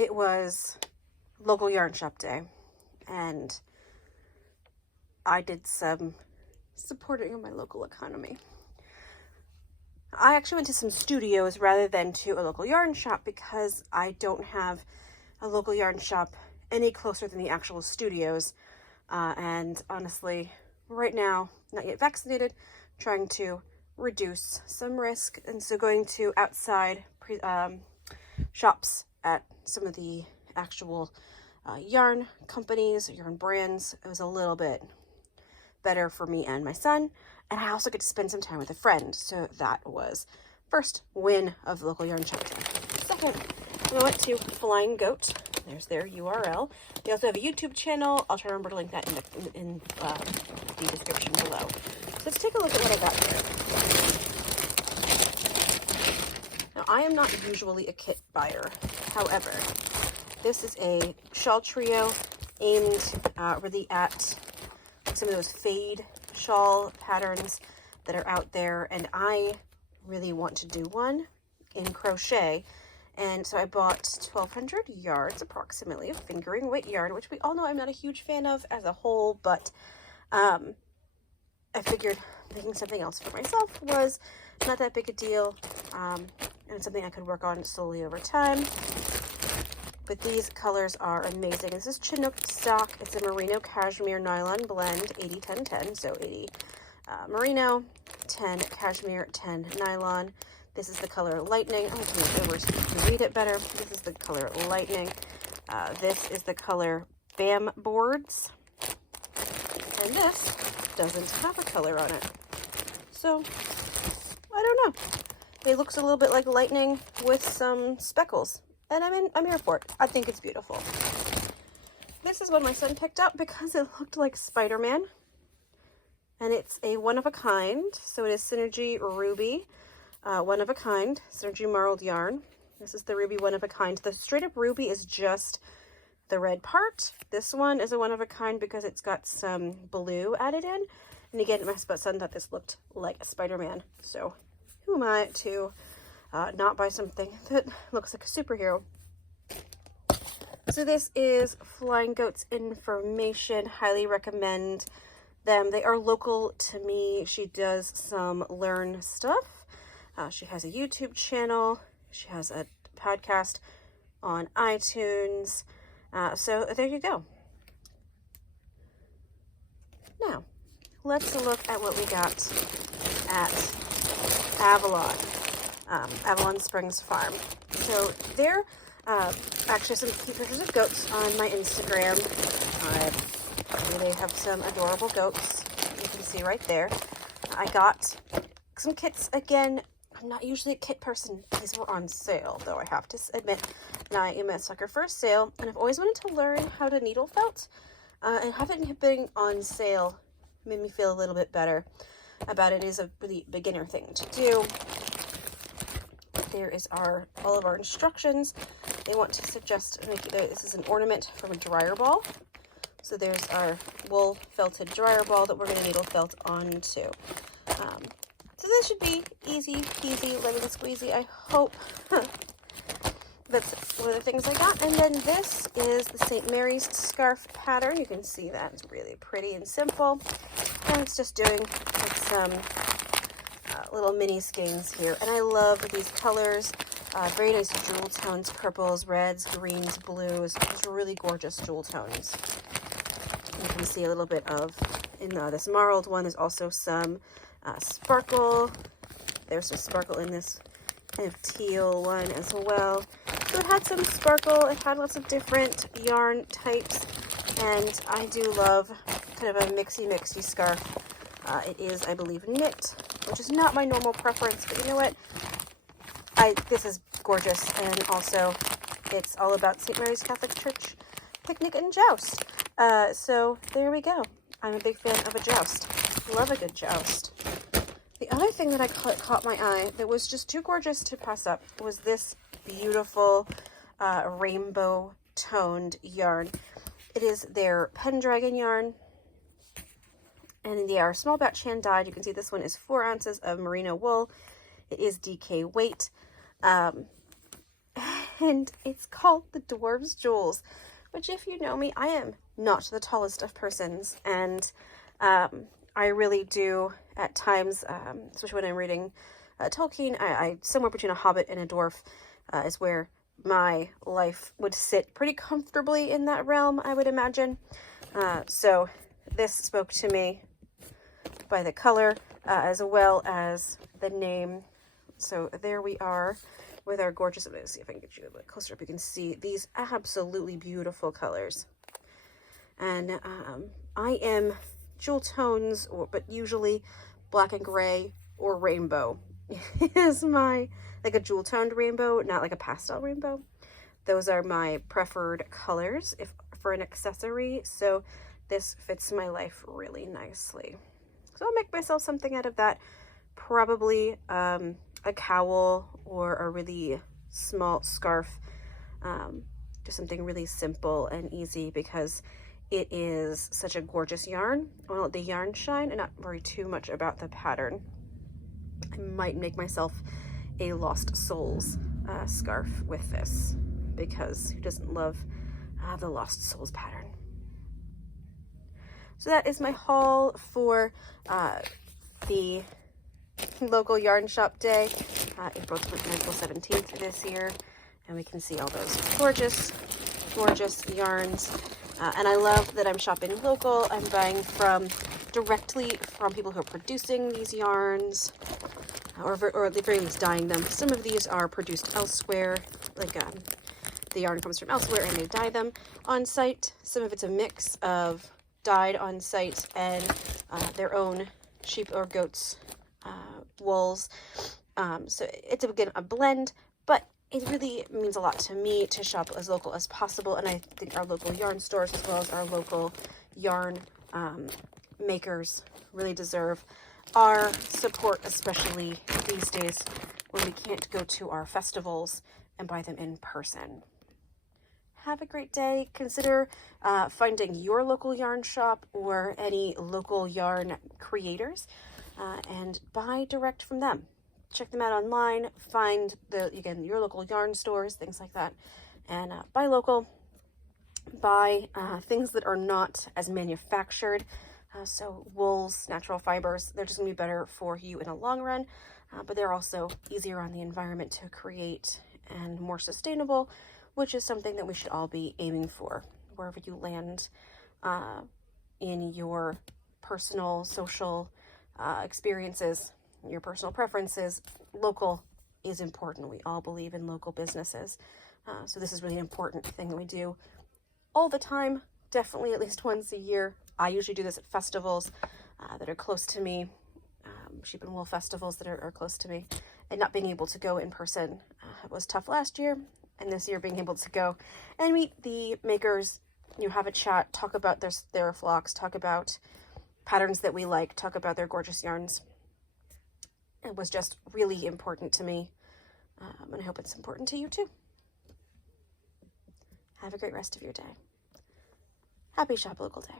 it was local yarn shop day, and I did some supporting of my local economy. I actually went to some studios rather than to a local yarn shop because I don't have a local yarn shop any closer than the actual studios. And honestly, right now, not yet vaccinated, trying to reduce some risk. And so going to outside shops at some of the actual yarn companies, yarn brands, it was a little bit better for me and my son. And I also get to spend some time with a friend. So that was first win of the local yarn shop day. Second, I went to Flying Goat. There's their URL. They also have a YouTube channel. I'll try to remember to link that in the description below. So let's take a look at what I got here. Now, I am not usually a kit buyer. However, this is a shawl trio aimed really at some of those fade shawl patterns that are out there, and I really want to do one in crochet. And so I bought 1,200 yards approximately of fingering weight yarn, which we all know I'm not a huge fan of as a whole, but I figured making something else for myself was not that big a deal, and it's something I could work on slowly over time. But these colors are amazing. This is Chinook stock. It's a merino cashmere nylon blend, 80-10-10, so 80 merino, 10 cashmere, 10 nylon. This is the color Lightning. I'm going to move over so you can read it better. This is the color Lightning. This is the color Bam Boards. And this doesn't have a color on it. So, I don't know. It looks a little bit like Lightning with some speckles. And I'm here for it. I think it's beautiful. This is what my son picked up because it looked like Spider-Man. And it's a one-of-a-kind. So it is Synergy Ruby. One-of-a-kind. Synergy Marled Yarn. This is the Ruby one-of-a-kind. The straight-up Ruby is just the red part. This one is a one-of-a-kind because it's got some blue added in. And again, my son thought this looked like a Spider-Man. So who am I to not buy something that looks like a superhero? So this is Flying Goat's information. Highly recommend them. They are local to me. She does some learn stuff. She has a YouTube channel. She has a podcast on iTunes. So there you go. Now, let's look at what we got at Avalon. Avalon Springs Farm. So there actually some cute pictures of goats on my Instagram. They have some adorable goats. You can see right there. I got some kits again. I'm not usually a kit person. These were on sale, though I have to admit. Now I am a sucker for a sale, and I've always wanted to learn how to needle felt. And having it been on sale made me feel a little bit better about it. It is a really beginner thing to do. There is all of our instructions. They want to suggest this is an ornament from a dryer ball. So there's our wool felted dryer ball that we're going to needle felt onto. So this should be easy peasy, lemon squeezy, I hope. That's one of the things I got. And then this is the St. Mary's scarf pattern. You can see that it's really pretty and simple. And it's just doing like some little mini skeins here. And I love these colors. Very nice jewel tones, purples, reds, greens, blues. These really gorgeous jewel tones. You can see a little bit of, in this marled one, there's also some sparkle. There's some sparkle in this kind of teal one as well. So it had some sparkle. It had lots of different yarn types. And I do love kind of a mixy scarf. It is, I believe, knit, which is not my normal preference, but you know what? This is gorgeous, and also it's all about St. Mary's Catholic Church picnic and joust. So there we go. I'm a big fan of a joust. Love a good joust. The other thing that I caught my eye that was just too gorgeous to pass up was this beautiful rainbow toned yarn. It is their Pendragon yarn. And they are small batch hand dyed. You can see this one is 4 ounces of merino wool. It is DK weight. and it's called the Dwarves Jewels, which, if you know me, I am not the tallest of persons, and I really do at times, especially when I'm reading Tolkien, I somewhere between a hobbit and a dwarf is where my life would sit pretty comfortably in that realm, I would imagine. So this spoke to me by the color as well as the name. So there we are with our gorgeous, let me see if I can get you a bit closer up. You can see these absolutely beautiful colors. And I am jewel tones, but usually black and gray or rainbow is my, like a jewel toned rainbow, not like a pastel rainbow. Those are my preferred colors for an accessory. So this fits my life really nicely. So I'll make myself something out of that. Probably a cowl or a really small scarf. Just something really simple and easy because it is such a gorgeous yarn. I want to let the yarn shine and not worry too much about the pattern. I might make myself a Lost Souls scarf with this, because who doesn't love the Lost Souls pattern? So that is my haul for the local yarn shop day, April 17th this year. And we can see all those gorgeous, gorgeous yarns. And I love that I'm shopping local. I'm buying directly from people who are producing these yarns, or at the very least dyeing them. Some of these are produced elsewhere, like the yarn comes from elsewhere and they dye them on site. Some of it's a mix of dyed on site and their own sheep or goats wools. So it's again a blend, but it really means a lot to me to shop as local as possible. And I think our local yarn stores, as well as our local yarn makers, really deserve our support, especially these days when we can't go to our festivals and buy them in person. Have a great day. Consider finding your local yarn shop or any local yarn creators and buy direct from them. Check them out online, find your local yarn stores, things like that, and buy local. Buy things that are not as manufactured. So wools, natural fibers, they're just gonna be better for you in the long run, but they're also easier on the environment to create and more sustainable, which is something that we should all be aiming for wherever you land in your personal, social experiences, your personal preferences. Local is important. We all believe in local businesses. So this is really an important thing that we do all the time, definitely at least once a year. I usually do this at festivals that are close to me, sheep and wool festivals that are close to me, and not being able to go in person was tough last year, and this year being able to go and meet the makers, have a chat, talk about their flocks, talk about patterns that we like, talk about their gorgeous yarns. It was just really important to me, and I hope it's important to you too. Have a great rest of your day. Happy Shop Local Day.